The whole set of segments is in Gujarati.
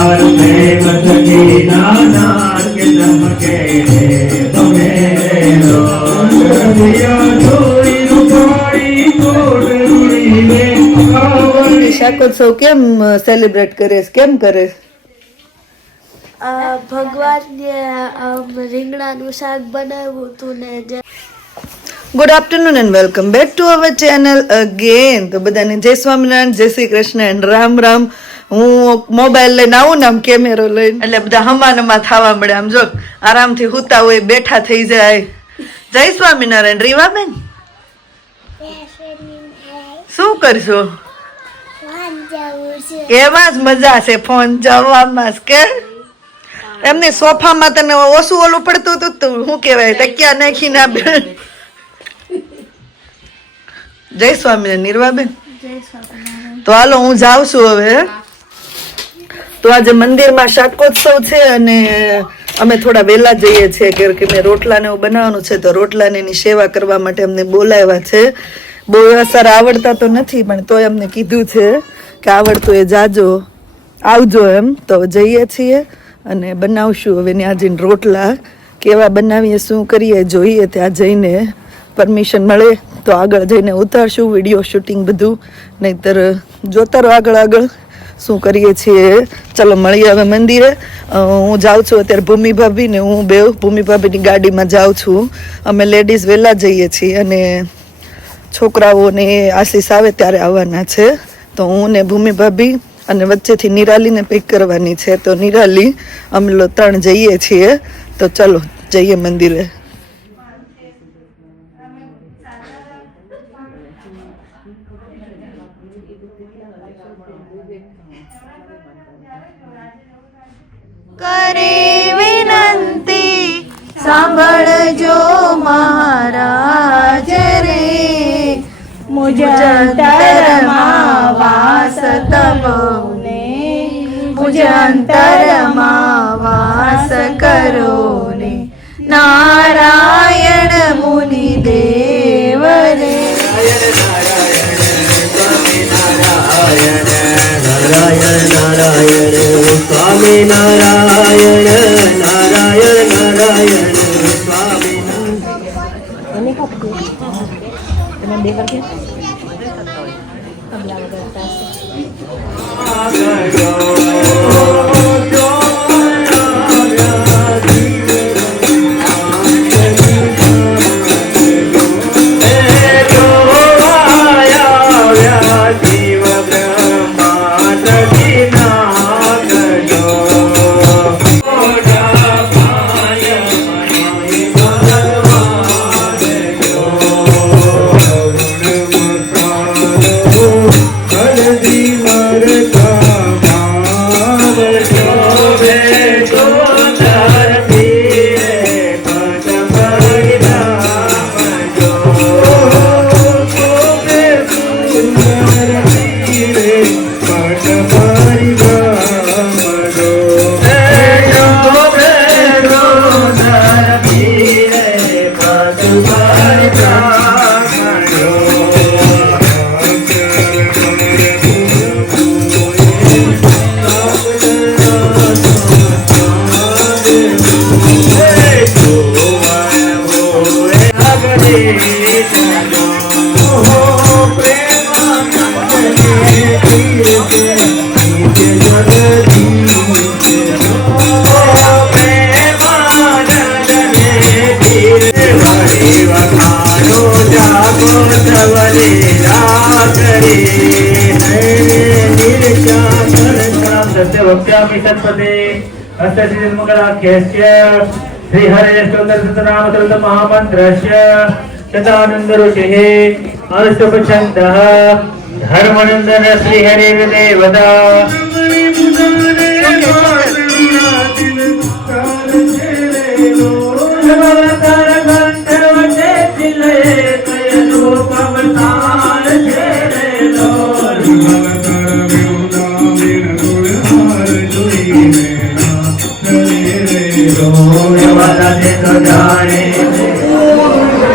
और प्रेम सखी नाना के चमके तुम्हें रो दिया जोई रुपाई कोट रुड़ी में શાકોત્સવ કેમ સેલિબ્રેટ કરે કેમ કરે? ભગવાનને રીંગણાનું શાક બનાવ્યું હતું ને good afternoon and welcome back to our channel again. તો બધાને જય સ્વામિનારાયણ, જય શ્રી કૃષ્ણ એન્ડ રામ રામ. હું મોબાઈલ લઈને આવું ને આમ કેમેરો લઈને એટલે બધા હમાનમાં થવા મળે. આમ જો આરામથી હુતા હોય બેઠા થઈ જાય. જય સ્વામિનારાયણ. રીવાબેન શું કરશો? એમાં જ મજા છે ફોન જવામાં કે એમને સોફામાં તને ઓછું ઓલું પડતું હતું તું શું કહેવાય તકિયા નાખીને આપે. જય સ્વામિનારાયણ નિર્વાબેન. તો હાલો હું જાઉં છું હવે. તો આજે મંદિરમાં શાકોત્સવ છે અને અમે થોડા વહેલા જઈએ છીએ કે મેં રોટલાને એવું બનાવવાનું છે. તો રોટલાને એની સેવા કરવા માટે અમને બોલાવ્યા છે. બહુ સારા આવડતા તો નથી પણ તોય અમને કીધું છે કે આવડતું એ જાજો આવજો એમ. તો જઈએ છીએ અને બનાવશું હવે ત્યાં જઈને રોટલા. કેવા બનાવીએ શું કરીએ જોઈએ. ત્યાં જઈને પરમિશન મળે તો આગળ જઈને ઉતારશું વિડીયો શૂટિંગ બધું. નહીંતર જોતા રહો આગળ આગળ શું કરીએ છીએ. ચાલો મળીએ હવે મંદિરે. હું જાઉં છું અત્યારે ભૂમિ ભાભી ને હું બે ભૂમિ ભાભીની ગાડીમાં જાઉં છું. અમે લેડીઝ વહેલા જઈએ છીએ અને છોકરાઓને આશીષ આવે ત્યારે આવવાના છે. તો હું ને ભૂમિ ભાભી અને વચ્ચેથી નિરાલીને પિક કરવાની છે. તો નિરાલી અમે 3 જઈએ છીએ. તો ચલો જઈએ મંદિરે. કરે વિનંતી સાંભળજો મહારાજ રે, મુજંતરમાં વાસ તમોને, મુજંતરમાં વાસ કરો ને નારાયણ મુનિ દેવ રે. નારાયણ નારાયણ સ્વામી નારાયણ નારાયણ નારાયણ સ્વામી महामंत्रस्य शतानंदरुचिः अष्टपछन्दः धर्मनंदन श्रीहरिर्देवता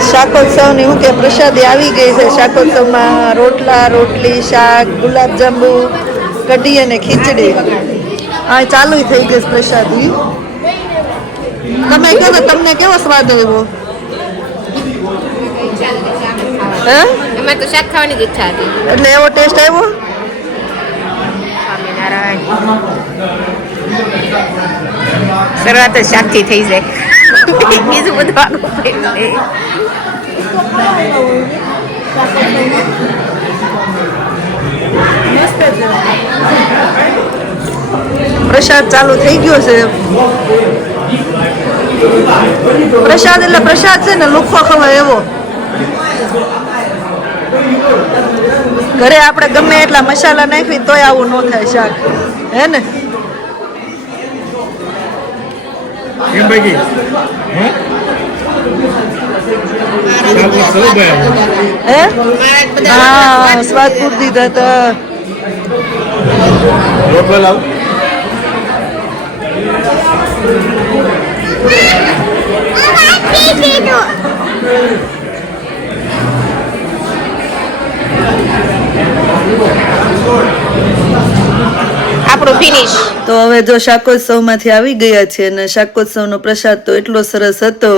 શાકોત્સવ ને હું કે પ્રસાદી આવી ગઈ છે. શાકોત્સવમાં રોટલા રોટલી શાક ગુલાબજાંબુ કઢી અને ખીચડી. આ ચાલુ થઈ ગઈ છે પ્રસાદી. તમે કહો તો તમને કેવો સ્વાદ આવ્યો? હે? એમાં તો શાક ખાવાની જ ઈચ્છા હતી. એટલે એવો ટેસ્ટ આવ્યો? સ્વામિનારાયણ. શરૂઆત જ શાકથી થઈ જાય. બીજું બધું આગળ પડે. પ્રસાદ ચાલુ થઈ ગયો છે. પ્રસાદ એટલે પ્રસાદ છે ને, લુખો ખવાય એવો. ઘરે આપણે ગમે એટલા મસાલા નાખવી તોય આવું ન થાય શાક, હે ને? કેમ ભાઈ હે? હા, સ્વાદ પૂરી દીધા હતા. રોટલા લાવ. આપણું ફિનિશ. તો હવે જો શાકોત્સવમાંથી આવી ગયા છે, અને શાકોત્સવનો પ્રસાદ તો એટલો સરસ હતો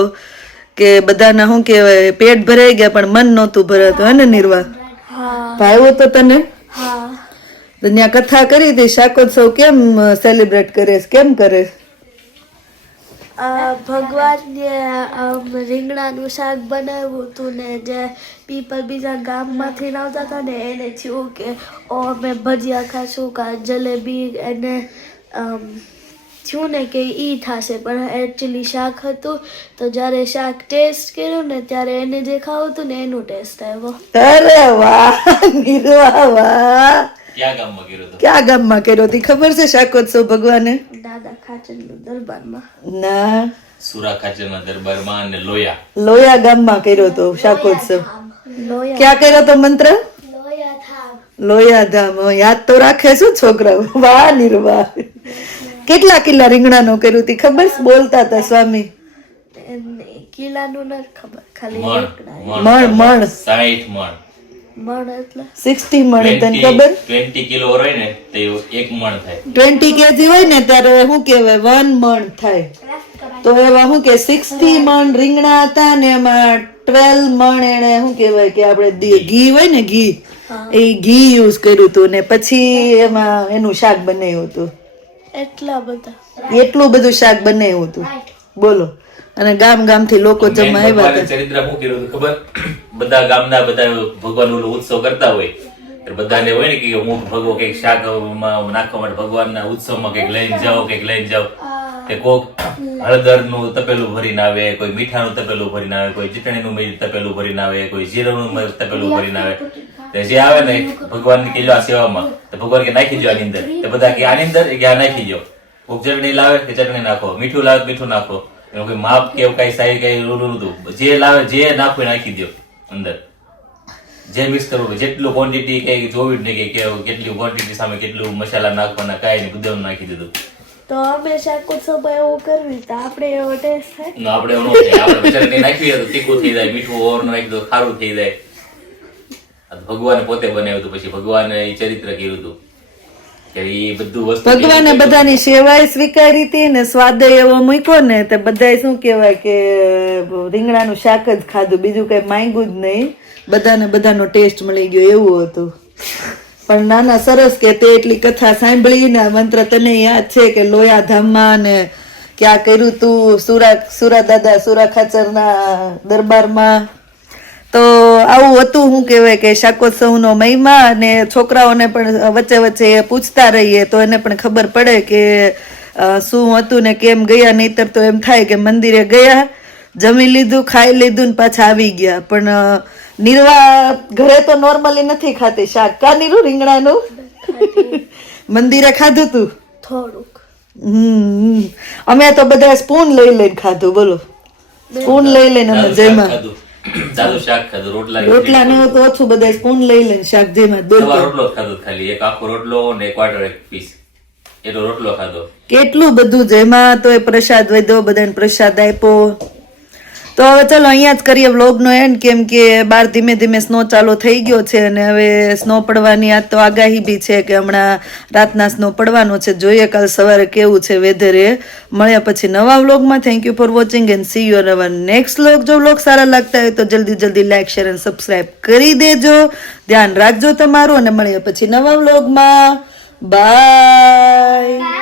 કે બધાના શું કહેવાય પેટ ભરાઈ ગયા, પણ મન નહોતું ભરાતું, હે ને નિર્વા? ભાવ્યો તો તને? તો ત્યાં કથા કરી હતી. શાકોત્સવ કેમ સેલિબ્રેટ કરે? કેમ કરે? ભગવાનને રીંગણાનું શાક બનાવ્યું હતું ને જે પીપલ બીજા ગામમાંથી આવતા હતા ને એને થયું કે અમે ભજીયા ખાશું કા જલેબી, એને થયું ને કે ઈ થશે, પણ એકચ્યુઅલી શાક હતું. તો જ્યારે શાક ટેસ્ટ કર્યું ને ત્યારે એને જે ખાવું હતું ને એનું ટેસ્ટ આવ્યો. અરે વાહ નિર્વા, વાહ! ક્યાં ગામમાં કર્યો હતો? ક્યાં ગામમાં કર્યો હતી ખબર છે શાકોત્સવ ભગવાને? દાદા ખાચરના દરબારમાં. ના, સુરા ખાચરના દરબારમાં અને લોયા. લોયા ગામમાં કર્યો હતો શાકોત્સવ. લોયા ક્યાં કર્યો તો મંત્ર? લોયા થામ. લોયાધામ. યાદ તો રાખે શું છોકરાઓ? વાહ નિર્વાહ! કેટલા કિલ્લા રીંગણાનો કર્યું હતી ખબર છે? બોલતા હતા સ્વામી. કિલ્લાનું નથી ખબર, ખાલી મણ રીંગણા. મણ 60 મણ. મણ એટલે 60 મણ. તને ખબર? 20 કિલો હોય ને તે 1 મણ થાય. 20 કેજી હોય ને ત્યારે શું કહેવાય 1 મણ થાય. તો એવા શું કે 60 મણ રીંગણા હતા ને એમાં 12 મણ એને શું કહેવાય કે આપણે ઘી હોય ને ઘી, એ ઘી યુઝ કર્યું હતું ને પછી એમાં એનું શાક બનાવ્યું હતું. એટલા બધા એટલું બધું શાક બનાવ્યું હતું, બોલો. અને ગામ ગામથી લોકો જમા આવ્યા ભગવાને હતા. ચરિત્ર શું કર્યું હતું ખબર? બધા ગામના બધા ભગવાન ઓલો ઉત્સવ કરતા હોય એટલે બધાને હોય ને કે હું ભગવો કઈક શાક નાખવા માટે ભગવાનના ઉત્સવમાં કઈક લઈને જાઓ, કઈક લઈને જાઓ. તે કોક હળદરનું તપેલું ભરીને આવે, કોઈ મીઠાનું તપેલું ભરીને આવે, કોઈ ચટણીનું તપેલું ભરીને આવે, કોઈ જીરાનું તપેલું ભરીને આવે. તે જે આવે ને ભગવાનને કહેજો આ સેવામાં, તો ભગવાન કે નાખી દો આની અંદર. તો બધા કે આની અંદર કે આ નાખી દો. કોક ચટણી લાવે કે ચટણી નાખો, મીઠું લાવે મીઠું નાખો. એનું કોઈ માપ કે એવું કઈ સાઈ કઈ રૂલું જે લાવે જે નાખવું નાખી દો અંદર. જે મિક્સ કરવું જેટલું ક્વોન્ટિટી કઈ જોવી જ નહીં કે કેટલી ક્વોન્ટિટી સામે કેટલું મસાલા નાખવાના કાંઈ નહીં, બધું નાખી દીધું. તો અમે શાકોત્સવમાં એવું કરવી તો આપણે એવો ટેસ્ટ થાય. આપણે એવું ન થાય. આપણે ચટણી નાખીએ તો તીખું થઈ જાય, મીઠું ઓવર નાખી દો ખારું થઈ જાય. ભગવાને પોતે બનાવ્યું હતું, પછી ભગવાને એ ચરિત્ર કર્યું હતું કે એ બધું વસ્તુ ભગવાને બધાની સેવાય સ્વીકારી હતી ને સ્વાદ એવો મૂક્યો ને તે બધાય શું કહેવાય કે રીંગણાનું શાક જ ખાધું, બીજું કઈ માંગ્યું જ નહીં. બધાને બધાનો ટેસ્ટ મળી ગયો એવું હતું. પણ નાના સરસ કે તે એટલી કથા સાંભળી ને મંત્ર તને યાદ છે કે લોયા ધામમાં ને ક્યાં કર્યું તું સુરા દાદા સુરા ખાચરના દરબારમાં. તો આવું હતું શું કહેવાય કે શાકોત્સવનો મહિમા. અને છોકરાઓને પણ વચ્ચે વચ્ચે પૂછતા રહીએ તો એને પણ ખબર પડે કે શું હતું ને કેમ ગયા. નહીતર તો એમ થાય કે મંદિરે ગયા, જમી લીધું, ખાઈ લીધું ને પાછા આવી ગયા. પણ નિર્વા ઘરે તો નોર્મલી નથી ખાતી શાક. કા નીરુ રીંગણાનું મંદિરે ખાધું તું થોડુંક. અમે તો બધા સ્પૂન લઈ લઈને ખાધું, બોલો. સ્પૂન લઈ લઈને અમે જેમાં સાદું શાક ખાધું, રોટલા ને તો ઓછું, બધા સ્પૂન લઈ લઈને શાક જેમાં રોટલો ખાધો, ખાલી એક આખો રોટલો ને એક ક્વાર્ટર એક પીસ એટલો રોટલો ખાધો. કેટલું બધું જેમાં તો એ પ્રસાદ વધ્યો, બધાને પ્રસાદ આપ્યો. તો હવે ચલો અહીંયા જ કરીએ વ્લોગનો એન્ડ, કેમ કે બહાર ધીમે ધીમે સ્નો ચાલુ થઈ ગયો છે અને હવે સ્નો પડવાની આ તો આગાહી બી છે કે હમણાં રાતના સ્નો પડવાનો છે. જોઈએ કાલ સવારે કેવું છે વેધર એ. મળ્યા પછી નવા વ્લોગમાં. Thank you for watching and C you hour next vlog. જો વ્લોગ સારા લાગતા હોય તો જલ્દી લાઈક શેર અને સબસ્ક્રાઇબ કરી દેજો. ધ્યાન રાખજો તમારું અને મળીએ પછી નવા વ્લોગમાં. બાય.